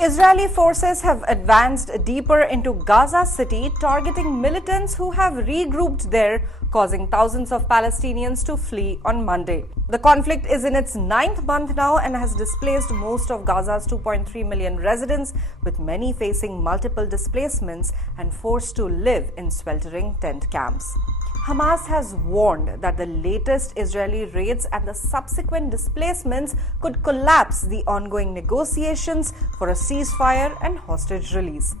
Israeli forces have advanced deeper into Gaza City, targeting militants who have regrouped there, causing thousands of Palestinians to flee on Monday. The conflict is in its 9th month now and has displaced most of Gaza's 2.3 million residents, with many facing multiple displacements and forced to live in sweltering tent camps. Hamas has warned that the latest Israeli raids and the subsequent displacements could collapse the ongoing negotiations for a ceasefire and hostage release.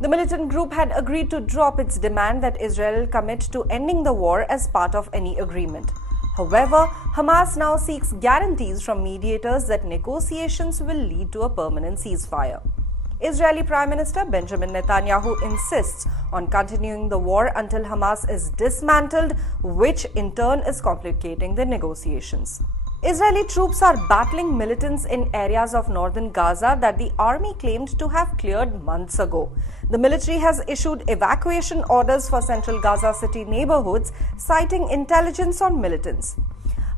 The militant group had agreed to drop its demand that Israel commit to ending the war as part of any agreement. However, Hamas now seeks guarantees from mediators that negotiations will lead to a permanent ceasefire. Israeli Prime Minister Benjamin Netanyahu insists on continuing the war until Hamas is dismantled, which in turn is complicating the negotiations. Israeli troops are battling militants in areas of northern Gaza that the army claimed to have cleared months ago. The military has issued evacuation orders for central Gaza City neighborhoods, citing intelligence on militants.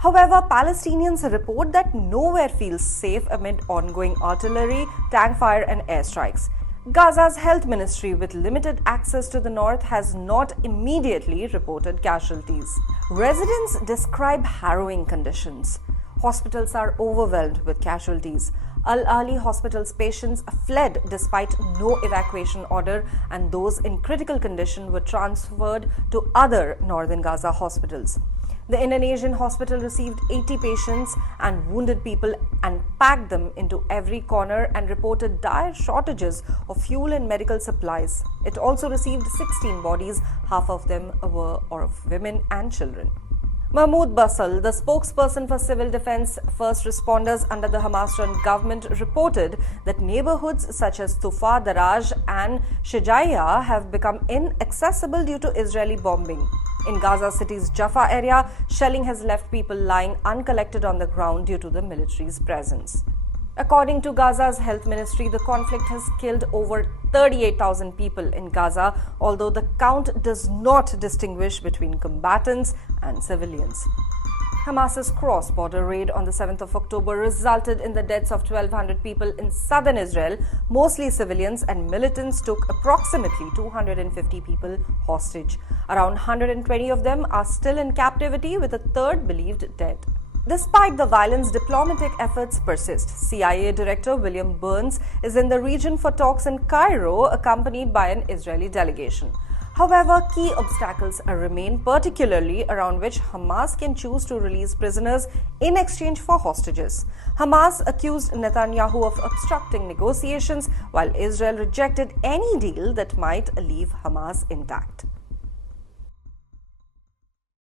However, Palestinians report that nowhere feels safe amid ongoing artillery, tank fire and airstrikes. Gaza's health ministry, with limited access to the north, has not immediately reported casualties. Residents describe harrowing conditions. Hospitals are overwhelmed with casualties. Al-Ali Hospital's patients fled despite no evacuation order, and those in critical condition were transferred to other northern Gaza hospitals. The Indonesian hospital received 80 patients and wounded people and packed them into every corner and reported dire shortages of fuel and medical supplies. It also received 16 bodies, half of them were of women and children. Mahmoud Basal, the spokesperson for civil defense first responders under the Hamas-run government, reported that neighborhoods such as Tufa, Daraj and Shijaiya have become inaccessible due to Israeli bombing. In Gaza City's Jaffa area, shelling has left people lying uncollected on the ground due to the military's presence. According to Gaza's health ministry, the conflict has killed over 38,000 people in Gaza, although the count does not distinguish between combatants and civilians. Hamas's cross-border raid on the 7th of October resulted in the deaths of 1,200 people in southern Israel, mostly civilians, and militants took approximately 250 people hostage. Around 120 of them are still in captivity, with a third believed dead. Despite the violence, diplomatic efforts persist. CIA Director William Burns is in the region for talks in Cairo, accompanied by an Israeli delegation. However, key obstacles remain, particularly around which Hamas can choose to release prisoners in exchange for hostages. Hamas accused Netanyahu of obstructing negotiations, while Israel rejected any deal that might leave Hamas intact.